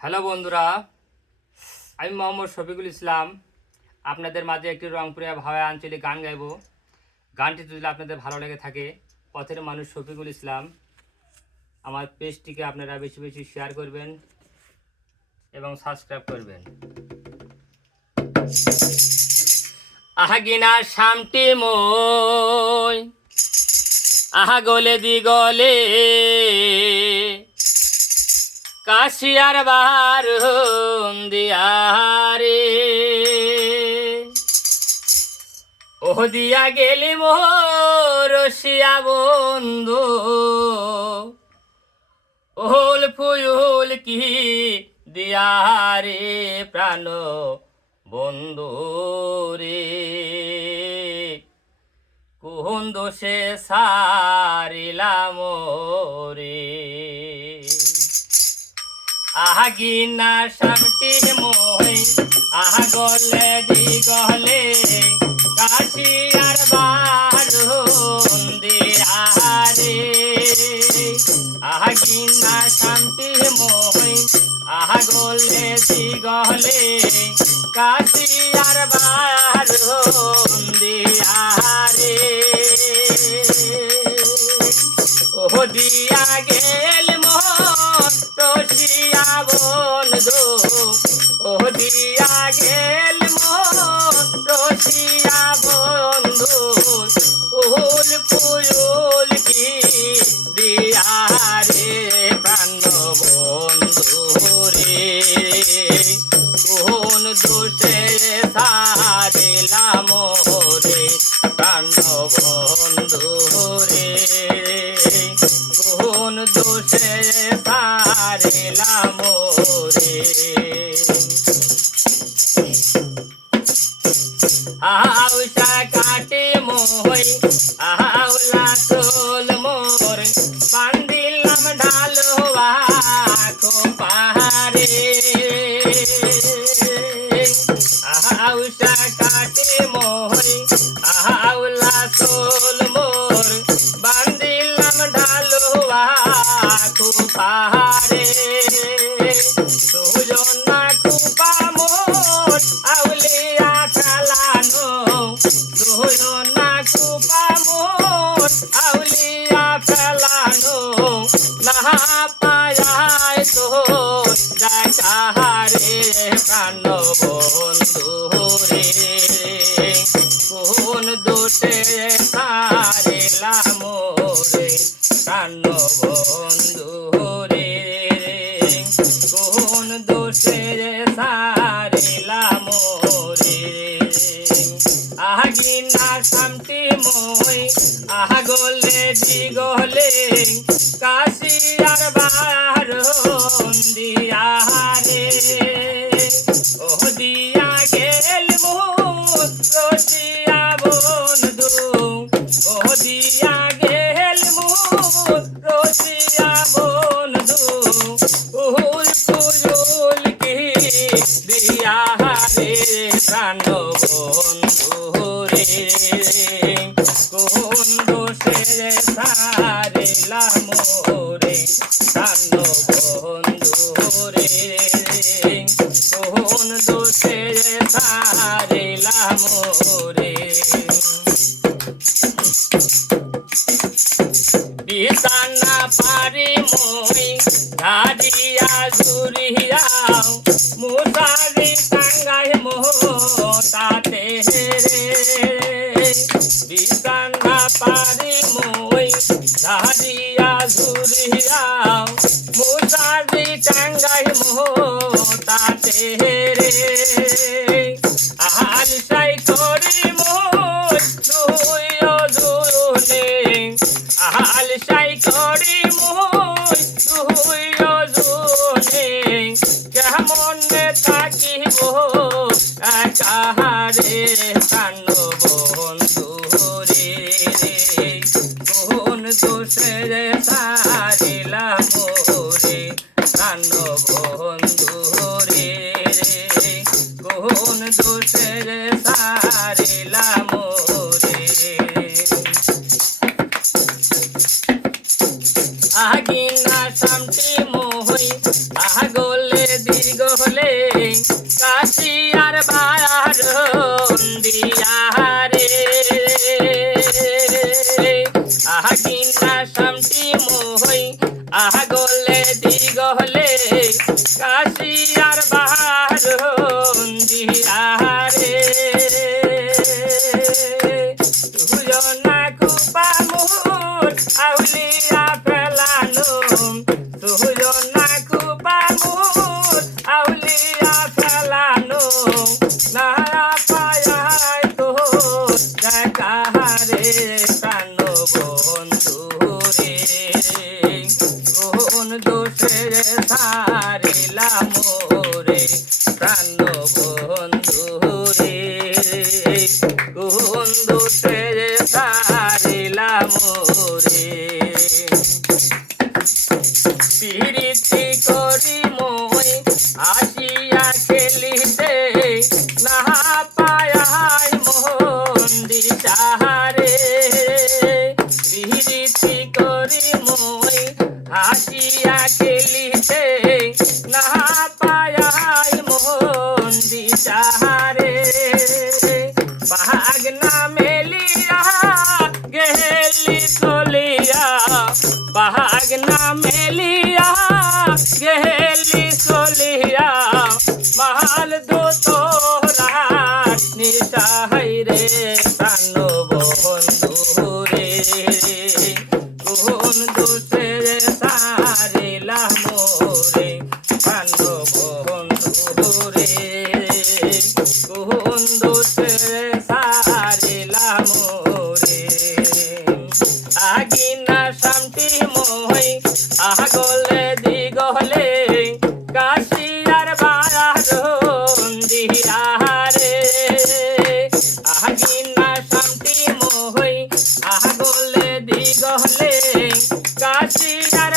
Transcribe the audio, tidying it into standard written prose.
Hello বন্ধুরা, আমি মোহাম্মদ শফিকুল ইসলাম আপনাদের মাঝে একটি রংপুরিয়া ভাওয়া আঞ্চলিক গান গাইব। গানটি যদি আপনাদের ভালো লেগে থাকে, পথের মানুষ শফিকুল ইসলাম আমার পেজটিকে আপনারা বেশি বেশি শেয়ার করবেন এবং সাবস্ক্রাইব করবেন। আহাগিনা শামটি মই আহা গলে দিগলে কাশিয়ার বার দিয়ারে ও দিয়া গেলি মোর রসিয়া বন্ধু ওল ফুল কি দিয়ারে প্রাণ বন্ধু রে কোন দোষে সারিলাম রে আহাগিনা শামটি মই আহা গলে দিগলে কাশিয়ার বারুন দিয়ারে আহাগিনা শামটি মই আহা গলে দিগলে কাশিয়ার বারুন দিয়ারে ও দিয়া গেল মোর রসিয়া বন্ধু ও দিয়া গেল মোর রসিয়া বন্ধু ফুল ফুল কি দিয়ারে প্রাণ বন্ধু রে কোন দোষে সারিলাম রে প্রাণ বন্ধু রে কোন দোষে সারিলাম রে আউসা কাটে মই আউলা তোল মোর বান্দিলাম ঢালুয়া পাহাড়ে আউসা কাটে মই আউলা তোল মোর বান্দিলাম ঢালুয়া পাহাড়ে দুজনা কুপা মোর আউলিয়া ফেলানো দুজনা কুপা মোর আউলিয়া ফেলানো না পায় তো দেখারে প্রাণ বন্ধু রে কোন দোষে সারিলাম রে প্রাণ বন্ধু রে কোন দোষে সারিলাম রে আহাগিনা শামটি মই আহা গলে দিগলে কাশিয়ার বারুন দিয়ারে ও দিয়া গেল মোর রসিয়া বন্ধু ও দিয়া গেল মোর রসিয়া বন্ধু ফুল ফুল কি দিয়ারে প্রাণ বন্ধু রে কোন দোষে সারিলাম রে প্রাণ বন্ধু রে কোন দোষে সারিলাম রে বিছানা পারি মই ধারিয়া জুরিয়াও মুসারি টাঙ্গাই মোতাতে রে বিছানা পারি মই ধারিয়া জুরিয়াও মুসারি টাঙ্গাই মোতাতে রে আহাল সাই করি মই দুই দুনে আহাল সাই করি মই দুই দুনে কেমন থাকিব একাহারে প্রাণ বন্ধু রে কোন দোষে সারিলাম রে প্রাণ বন্ধু রে কোন দোষে সারিলাম রে আহাগিনা শামটি মই আহা গলে দিগলে কাশি আর বারন্দিয়ারে আহিনা শামটি মোহই আগলে দিগলে কাশি আর বারন্দিয়ারে তুজনা কুপা মুর আউলিয়া ফেলানো তুজনা কুপা মুর আউলিয়া ফেলানো নারা পায়াই তো দেখারে প্রাণ বন্ধু রে কোন দোষে সারিলাম রে প্রাণ বন্ধু রে কোন দোষে সারিলাম রে পিরিতি করি মই আসিয়া খেলিতে না পায়াই মন্দি চাহারে পিরিতি করি মই আসিয়া খেলিতে না পায়াই মন্দি চাহারে পাগ না মেলিয়া গেলি চলিয়া পাগ না মেলিয়া গেলি চলিয়া মাল দো তোরা নিশাই রে প্রাণ বন্ধু রে কোন দোষে সারিলাম রে প্রাণ বন্ধু রে কোন দোষে সারিলাম রে আগিনা শামটি মই আগলে দিগলে কাশি আর বারন্দিয়ারে আগিনা শামটি মই আগলে দিগলে কাশি আর